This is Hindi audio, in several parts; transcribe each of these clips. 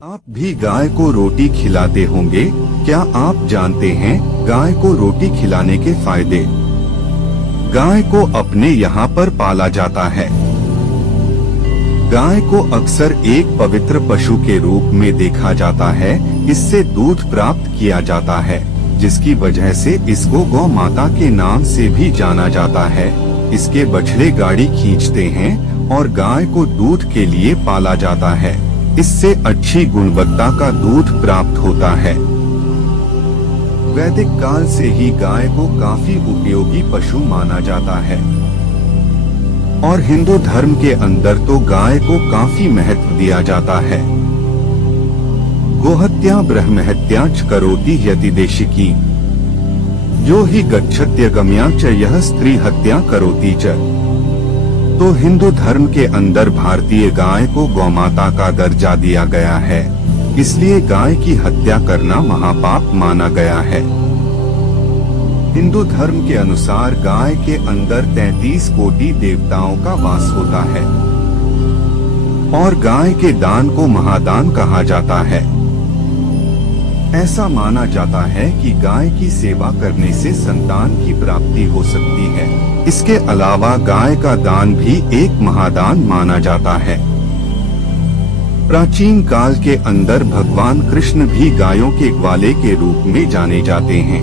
आप भी गाय को रोटी खिलाते होंगे। क्या आप जानते हैं गाय को रोटी खिलाने के फायदे? गाय को अपने यहाँ पर पाला जाता है। गाय को अक्सर एक पवित्र पशु के रूप में देखा जाता है। इससे दूध प्राप्त किया जाता है, जिसकी वजह से इसको गौ माता के नाम से भी जाना जाता है। इसके बछड़े गाड़ी खींचते हैं और गाय को दूध के लिए पाला जाता है। इससे अच्छी गुणवत्ता का दूध प्राप्त होता है। वैदिक काल से ही गाय को काफी उपयोगी पशु माना जाता है और हिंदू धर्म के अंदर तो गाय को काफी महत्व दिया जाता है। गोहत्या ब्रह्महत्या च करोति यति देशिकी, यो हि गच्छत्यगम्या च यह स्त्री हत्या करोति च। तो हिंदू धर्म के अंदर भारतीय गाय को गौमाता का दर्जा दिया गया है, इसलिए गाय की हत्या करना महापाप माना गया है। हिंदू धर्म के अनुसार गाय के अंदर 33 कोटि देवताओं का वास होता है और गाय के दान को महादान कहा जाता है। ऐसा माना जाता है कि गाय की सेवा करने से संतान की प्राप्ति हो सकती है। इसके अलावा गाय का दान भी एक महादान माना जाता है। प्राचीन काल के अंदर भगवान कृष्ण भी गायों के ग्वाले के रूप में जाने जाते हैं,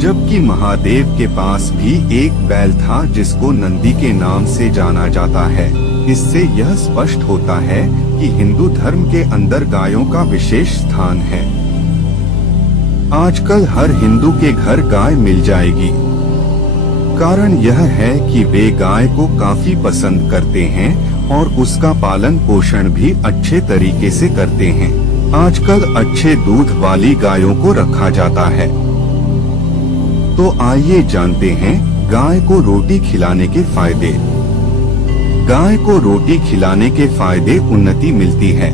जबकि महादेव के पास भी एक बैल था जिसको नंदी के नाम से जाना जाता है। इससे यह स्पष्ट होता है कि हिंदू धर्म के अंदर गायों का विशेष स्थान है। आजकल हर हिंदू के घर गाय मिल जाएगी। कारण यह है कि वे गाय को काफी पसंद करते हैं और उसका पालन पोषण भी अच्छे तरीके से करते हैं। आजकल अच्छे दूध वाली गायों को रखा जाता है। तो आइए जानते हैं गाय को रोटी खिलाने के फायदे। गाय को रोटी खिलाने के फायदे उन्नति मिलती है।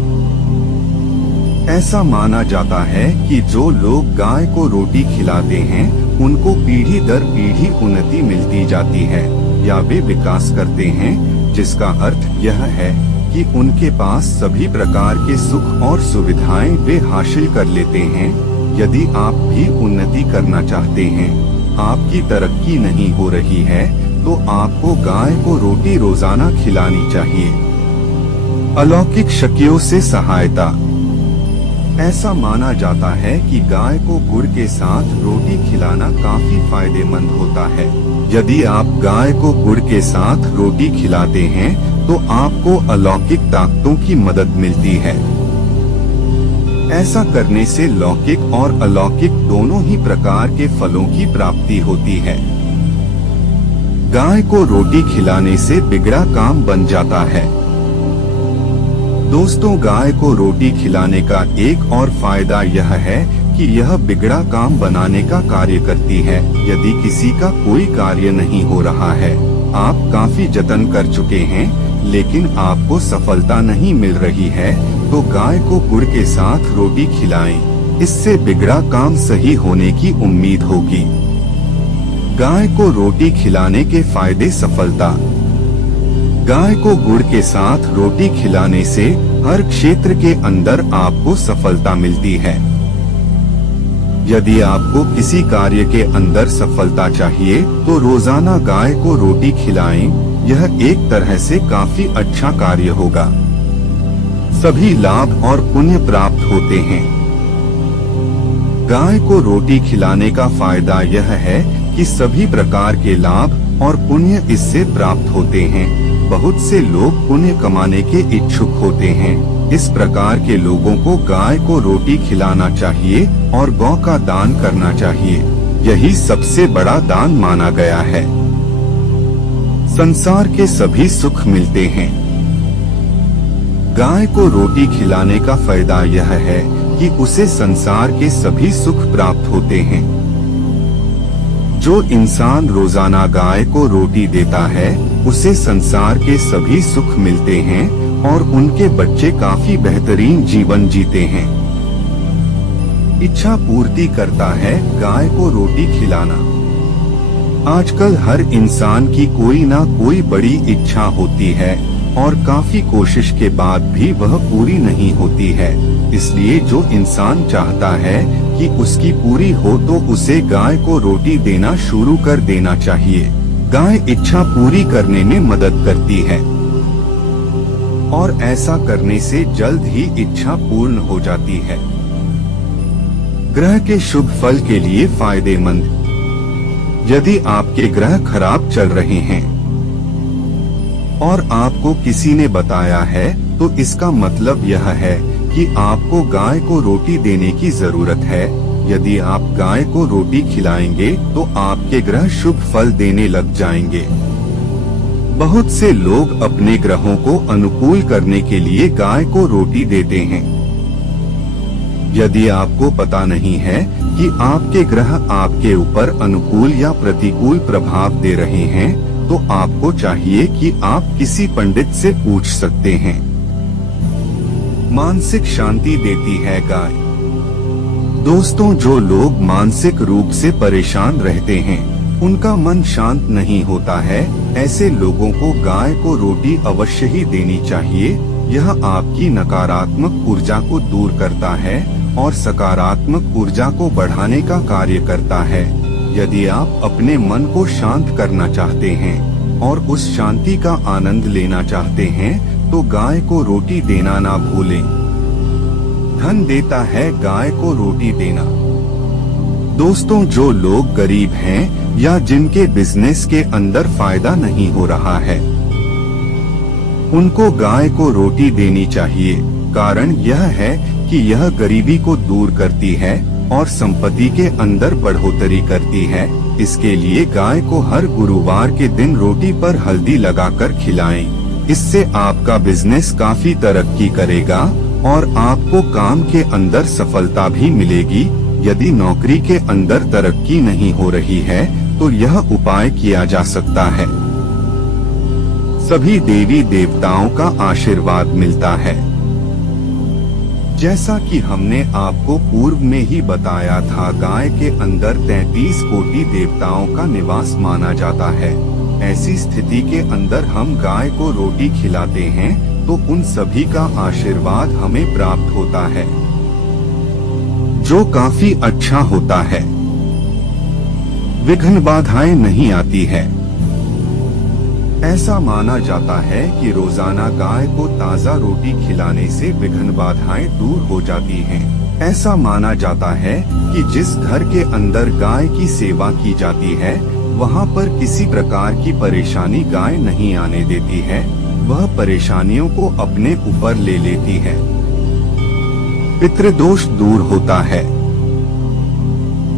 ऐसा माना जाता है कि जो लोग गाय को रोटी खिलाते हैं उनको पीढ़ी दर पीढ़ी उन्नति मिलती जाती है या वे विकास करते हैं, जिसका अर्थ यह है कि उनके पास सभी प्रकार के सुख और सुविधाएं वे हासिल कर लेते हैं। यदि आप भी उन्नति करना चाहते हैं, आपकी तरक्की नहीं हो रही है, तो आपको गाय को रोटी रोजाना खिलानी चाहिए। अलौकिक शक्तियों से सहायता। ऐसा माना जाता है कि गाय को गुड़ के साथ रोटी खिलाना काफी फायदेमंद होता है। यदि आप गाय को गुड़ के साथ रोटी खिलाते हैं तो आपको अलौकिक ताकतों की मदद मिलती है। ऐसा करने से लौकिक और अलौकिक दोनों ही प्रकार के फलों की प्राप्ति होती है। गाय को रोटी खिलाने से बिगड़ा काम बन जाता है। दोस्तों, गाय को रोटी खिलाने का एक और फायदा यह है कि यह बिगड़ा काम बनाने का कार्य करती है। यदि किसी का कोई कार्य नहीं हो रहा है, आप काफी जतन कर चुके हैं लेकिन आपको सफलता नहीं मिल रही है, तो गाय को गुड़ के साथ रोटी खिलाएं। इससे बिगड़ा काम सही होने की उम्मीद होगी। गाय को रोटी खिलाने के फायदे। सफलता। गाय को गुड़ के साथ रोटी खिलाने से हर क्षेत्र के अंदर आपको सफलता मिलती है। यदि आपको किसी कार्य के अंदर सफलता चाहिए तो रोजाना गाय को रोटी खिलाएं। यह एक तरह से काफी अच्छा कार्य होगा। सभी लाभ और पुण्य प्राप्त होते हैं। गाय को रोटी खिलाने का फायदा यह है कि सभी प्रकार के लाभ और पुण्य इससे प्राप्त होते हैं। बहुत से लोग पुण्य कमाने के इच्छुक होते हैं। इस प्रकार के लोगों को गाय को रोटी खिलाना चाहिए और गौ का दान करना चाहिए। यही सबसे बड़ा दान माना गया है। संसार के सभी सुख मिलते हैं। गाय को रोटी खिलाने का फायदा यह है कि उसे संसार के सभी सुख प्राप्त होते हैं। जो इंसान रोजाना गाय को रोटी देता है उसे संसार के सभी सुख मिलते हैं और उनके बच्चे काफी बेहतरीन जीवन जीते हैं। इच्छा पूर्ति करता है गाय को रोटी खिलाना। आजकल हर इंसान की कोई ना कोई बड़ी इच्छा होती है और काफी कोशिश के बाद भी वह पूरी नहीं होती है। इसलिए जो इंसान चाहता है कि उसकी पूरी हो तो उसे गाय को रोटी देना शुरू कर देना चाहिए। गाय इच्छा पूरी करने में मदद करती है और ऐसा करने से जल्द ही इच्छा पूर्ण हो जाती है। ग्रह के शुभ फल के लिए फायदेमंद। यदि आपके ग्रह खराब चल रहे हैं और आपको किसी ने बताया है तो इसका मतलब यह है कि आपको गाय को रोटी देने की जरूरत है। यदि आप गाय को रोटी खिलाएंगे तो आपके ग्रह शुभ फल देने लग जाएंगे। बहुत से लोग अपने ग्रहों को अनुकूल करने के लिए गाय को रोटी देते हैं। यदि आपको पता नहीं है कि आपके ग्रह आपके ऊपर अनुकूल या प्रतिकूल प्रभाव दे रहे हैं, तो आपको चाहिए कि आप किसी पंडित से पूछ सकते हैं। मानसिक शांति देती है गाय। दोस्तों, जो लोग मानसिक रूप से परेशान रहते हैं, उनका मन शांत नहीं होता है, ऐसे लोगों को गाय को रोटी अवश्य ही देनी चाहिए। यह आपकी नकारात्मक ऊर्जा को दूर करता है और सकारात्मक ऊर्जा को बढ़ाने का कार्य करता है। यदि आप अपने मन को शांत करना चाहते हैं और उस शांति का आनंद लेना चाहते हैं तो गाय को रोटी देना ना भूलें। धन देता है गाय को रोटी देना। दोस्तों, जो लोग गरीब हैं या जिनके बिजनेस के अंदर फायदा नहीं हो रहा है, उनको गाय को रोटी देनी चाहिए। कारण यह है कि यह गरीबी को दूर करती है और संपत्ति के अंदर बढ़ोतरी करती है। इसके लिए गाय को हर गुरुवार के दिन रोटी पर हल्दी लगाकर खिलाएं। इससे आपका बिजनेस काफी तरक्की करेगा और आपको काम के अंदर सफलता भी मिलेगी। यदि नौकरी के अंदर तरक्की नहीं हो रही है तो यह उपाय किया जा सकता है। सभी देवी देवताओं का आशीर्वाद मिलता है। जैसा कि हमने आपको पूर्व में ही बताया था, गाय के अंदर 33 कोटि देवताओं का निवास माना जाता है। ऐसी स्थिति के अंदर हम गाय को रोटी खिलाते हैं तो उन सभी का आशीर्वाद हमें प्राप्त होता है, जो काफी अच्छा होता है। विघ्न बाधाएं नहीं आती है। ऐसा माना जाता है कि रोजाना गाय को ताजा रोटी खिलाने से विघ्न बाधाएं दूर हो जाती हैं। ऐसा माना जाता है कि जिस घर के अंदर गाय की सेवा की जाती है, वहां पर किसी प्रकार की परेशानी गाय नहीं आने देती है। वह परेशानियों को अपने ऊपर ले लेती है। पितृदोष दूर होता है।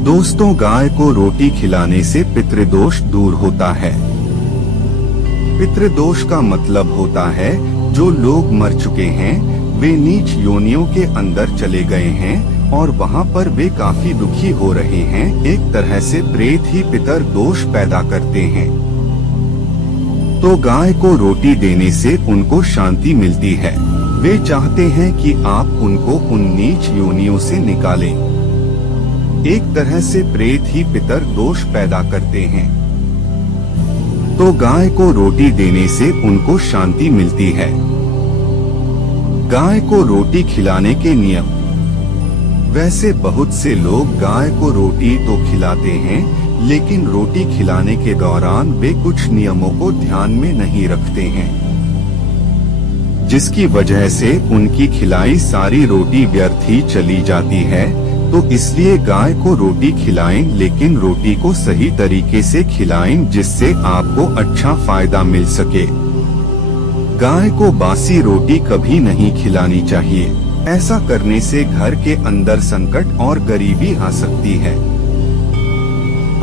दोस्तों, गाय को रोटी खिलाने से पितृदोष दूर होता है। पितृदोष का मतलब होता है जो लोग मर चुके हैं, वे नीच योनियों के अंदर चले गए हैं और वहां पर वे काफी दुखी हो रहे हैं। एक तरह से प्रेत ही पितर दोष पैदा करते हैं। तो गाय को रोटी देने से उनको शांति मिलती है। वे चाहते हैं कि आप उनको उन नीच योनियों से निकालें। एक तरह से प्रेत ही पितर दोष पैदा करते हैं। तो गाय को रोटी देने से उनको शांति मिलती है। गाय को रोटी खिलाने के नियम। वैसे बहुत से लोग गाय को रोटी तो खिलाते हैं, लेकिन रोटी खिलाने के दौरान वे कुछ नियमों को ध्यान में नहीं रखते हैं, जिसकी वजह से उनकी खिलाई सारी रोटी व्यर्थ ही चली जाती है। तो इसलिए गाय को रोटी खिलाएं, लेकिन रोटी को सही तरीके से खिलाएं जिससे आपको अच्छा फायदा मिल सके। गाय को बासी रोटी कभी नहीं खिलानी चाहिए। ऐसा करने से घर के अंदर संकट और गरीबी आ सकती है।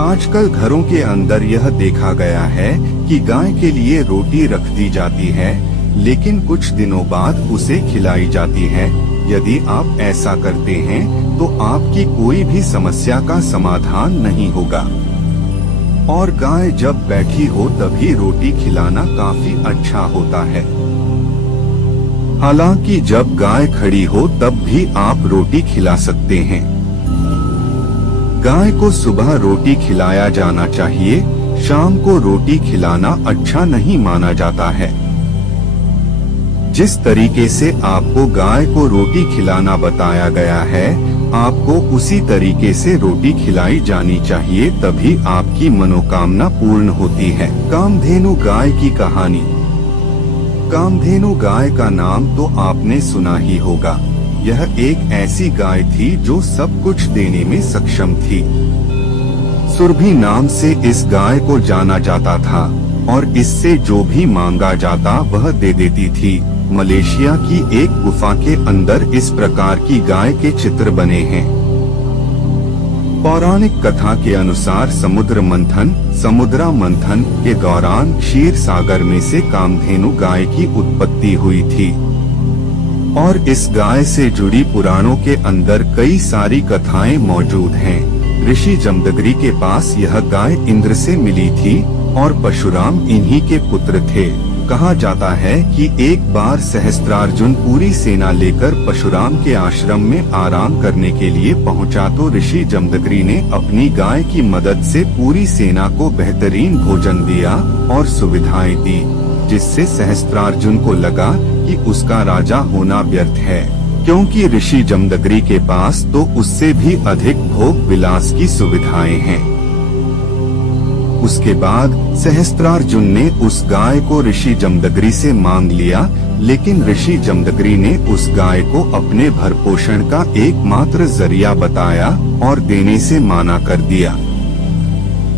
आजकल घरों के अंदर यह देखा गया है कि गाय के लिए रोटी रख दी जाती है, लेकिन कुछ दिनों बाद उसे खिलाई जाती है। यदि आप ऐसा करते हैं तो आपकी कोई भी समस्या का समाधान नहीं होगा। और गाय जब बैठी हो तभी रोटी खिलाना काफी अच्छा होता है। हालांकि जब गाय खड़ी हो तब भी आप रोटी खिला सकते हैं। गाय को सुबह रोटी खिलाया जाना चाहिए, शाम को रोटी खिलाना अच्छा नहीं माना जाता है। जिस तरीके से आपको गाय को रोटी खिलाना बताया गया है, आपको उसी तरीके से रोटी खिलाई जानी चाहिए, तभी आपकी मनोकामना पूर्ण होती है। कामधेनु गाय की कहानी। कामधेनु गाय का नाम तो आपने सुना ही होगा। यह एक ऐसी गाय थी जो सब कुछ देने में सक्षम थी। सुरभि नाम से इस गाय को जाना जाता था और इससे जो भी मांगा जाता वह दे देती थी। मलेशिया की एक गुफा के अंदर इस प्रकार की गाय के चित्र बने हैं। पौराणिक कथा के अनुसार समुद्रा मंथन के दौरान क्षीर सागर में से कामधेनु गाय की उत्पत्ति हुई थी और इस गाय से जुड़ी पुराणों के अंदर कई सारी कथाएं मौजूद हैं। ऋषि जमदग्नि के पास यह गाय इंद्र से मिली थी और परशुराम इन्हीं के पुत्र थे। कहा जाता है कि एक बार सहस्त्रार्जुन पूरी सेना लेकर परशुराम के आश्रम में आराम करने के लिए पहुंचा तो ऋषि जमदग्नि ने अपनी गाय की मदद से पूरी सेना को बेहतरीन भोजन दिया और सुविधाएं दी, जिससे सहस्त्रार्जुन को लगा कि उसका राजा होना व्यर्थ है, क्योंकि ऋषि जमदग्नि के पास तो उससे भी अधिक भोग विलास की सुविधाएं हैं। उसके बाद सहस्त्रार्जुन ने उस गाय को ऋषि जमदग्नि से मांग लिया, लेकिन ऋषि जमदग्नि ने उस गाय को अपने भरपोषण का एकमात्र जरिया बताया और देने से माना कर दिया।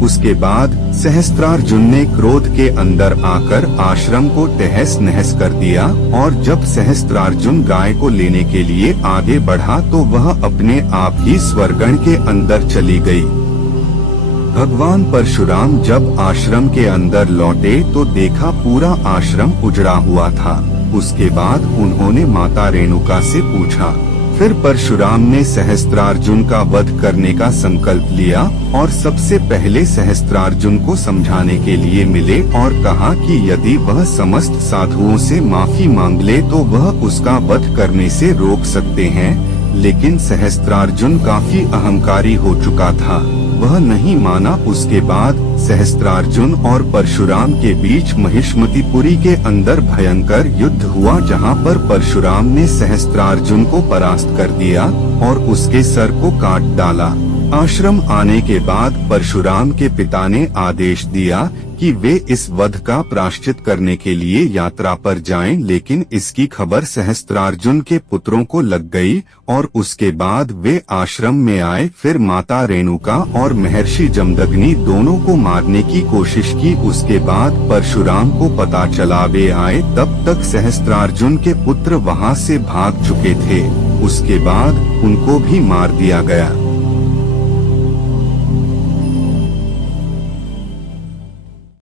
उसके बाद सहस्त्रार्जुन ने क्रोध के अंदर आकर आश्रम को तहस नहस कर दिया और जब सहस्त्रार्जुन गाय को लेने के लिए आगे बढ़ा तो वह अपने आप ही स्वर्गण के अंदर चली गई। भगवान परशुराम जब आश्रम के अंदर लौटे तो देखा पूरा आश्रम उजड़ा हुआ था। उसके बाद उन्होंने माता रेणुका से पूछा। फिर परशुराम ने सहस्त्रार्जुन का वध करने का संकल्प लिया और सबसे पहले सहस्त्रार्जुन को समझाने के लिए मिले और कहा कि यदि वह समस्त साधुओं से माफी मांग ले तो वह उसका वध करने से रोक सकते हैं, लेकिन सहस्त्रार्जुन काफी अहंकारी हो चुका था, वह नहीं माना। उसके बाद सहस्त्रार्जुन और परशुराम के बीच महिष्मतिपुरी के अंदर भयंकर युद्ध हुआ, जहां पर परशुराम ने सहस्त्रार्जुन को परास्त कर दिया और उसके सर को काट डाला। आश्रम आने के बाद परशुराम के पिता ने आदेश दिया कि वे इस वध का प्रायश्चित करने के लिए यात्रा पर जाएं, लेकिन इसकी खबर सहस्त्रार्जुन के पुत्रों को लग गई और उसके बाद वे आश्रम में आए। फिर माता रेणुका और महर्षि जमदग्नि दोनों को मारने की कोशिश की। उसके बाद परशुराम को पता चला वे आए, तब तक सहस्त्रार्जुन के पुत्र वहां से भाग चुके थे। उसके बाद उनको भी मार दिया गया।